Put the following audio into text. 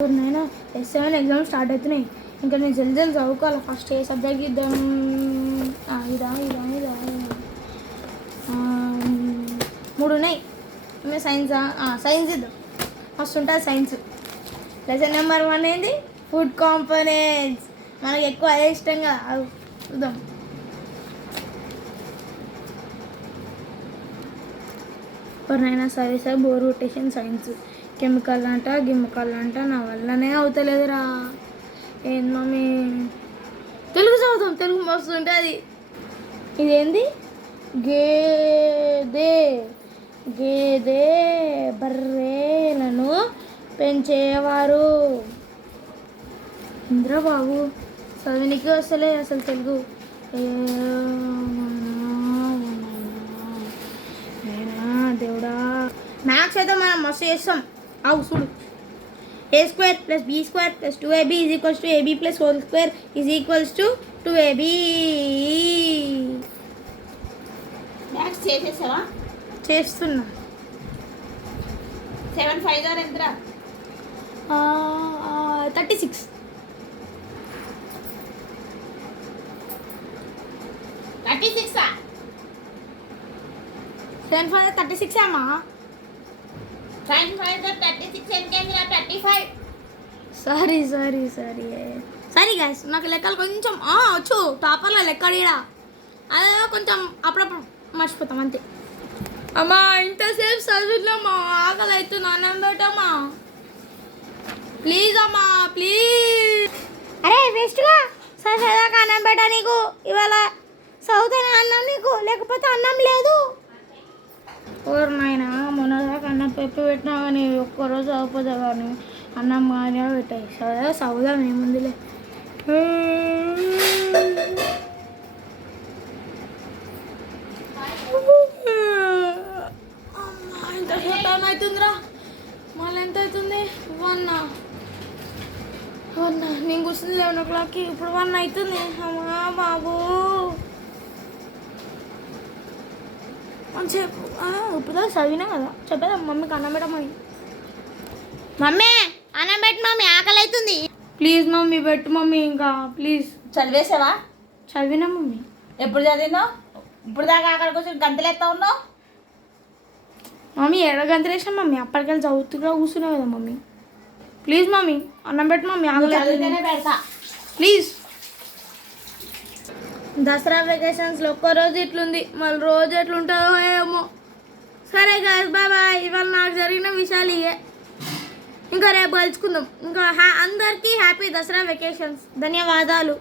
నైనా S7 exam start అవుతున్నాయి. ఇంకా నేను జల్దీ చదువుకోవాలి. ఫస్ట్ ఏ సబ్జెక్ట్ ఇద్దాం? ఇదా ఇదా ఇదా మూడు ఉన్నాయి. సైన్సా? సైన్స్ ఇద్దాం. ఫస్ట్ ఉంటుంది సైన్స్. లెసన్ నెంబర్ 1 ఏంది? Food components. మనకు ఎక్కువ అదే ఇష్టంగా చూద్దాం. ఎవరినైనా సరే సరే బోర్ కొట్టేషన్ సైన్స్. కెమికల్ అంట గిమికల్ అంట నా వల్లనే అవుతలేదురా. ఏంది మమ్మీ? తెలుగు చదువుతాం. తెలుగు మస్తు ఉంటుంది. ఇదేంది? గేదె. గేదె బర్రెలను పెంచేవారు. ఇంద్రబాబు చదువునికి వస్తలే అసలు తెలుగు. దేవుడా, మ్యాథ్స్ అయితే మనం మస్తు చేస్తాం. చూడు, a² + b² + 2ab = ab + whole square = 2ab. Maths చేసేసావా? చేస్తున్నా. 7 5 ఆర్ ఎంతరా? 36. 36 7 5 36 అమ్మా. 7 5 36 ఎంతేందిరా? 35. సారీ గైస్, నాకు లెక్కలు కొంచెం వచ్చు. టాపర్లో లెక్క అడిగా అదే కొంచెం అప్పుడప్పుడు మర్చిపోతాం అంతే. అమ్మా ఇంతసేపు చదువుతున్నామా, ఆకలి అవుతుంది, అన్నం పెట్టమ్మా ప్లీజ్ అమ్మా ప్లీజ్. అరే వేస్ట్గా సరిదాకా అన్నం పెట్టా నీకు. ఇవాళ చదువుతానే అన్నం నీకు, లేకపోతే అన్నం లేదు. ఓరు నాయనా, మొన్నదాకా అన్నం పెప్పి పెట్టినా కానీ ఒక్కరోజు చదువుపోతా కానీ అన్నం కానీ పెట్టాయి. చదువుదాం ఏముందిలే. ఎంతసేపు టైం అవుతుందిరా? మళ్ళీ ఎంత అవుతుంది? 1 నేను కూర్చుంది 11 o'clockకి. ఇప్పుడు 1 అవుతుంది. అమ్మా బాబు మంచిసేపు ఇప్పుడు చదివినా కదా. చెప్పేదా మమ్మీకి అన్నం పెట్టమని. మమ్మీ అన్నం పెట్టు మమ్మీ, ఆకలి అవుతుంది. ప్లీజ్ మమ్మీ పెట్టు మమ్మీ, ఇంకా ప్లీజ్. చదివేసావా? చదివినా మమ్మీ. ఎప్పుడు చదివినావు? ఇప్పుడు దాకా అక్కడికి వచ్చి గంటలు ఎత్తా ఉన్నావు. మమ్మీ 7 గంటలు వేసాం మమ్మీ. అప్పటికెళ్ళి చదువుతున్నా కూర్చున్నావు కదా మమ్మీ. ప్లీజ్ మమ్మీ అన్నం పెట్టు మమ్మీ, ఆకలి చదివితేనే పెడతా ప్లీజ్. దసరా వెకేషన్స్లో ఒక్కరోజు ఇట్లుంది, మళ్ళీ రోజు ఎట్లుంటుందో ఏమో. సరే గాయస్, బాయ్ బాయ్. ఇవాళ నాకు జరిగిన విషయాలు ఇవే. ఇంకా రేపు కలుసుకుందాం. ఇంకా అందరికీ హ్యాపీ దసరా వెకేషన్స్. ధన్యవాదాలు.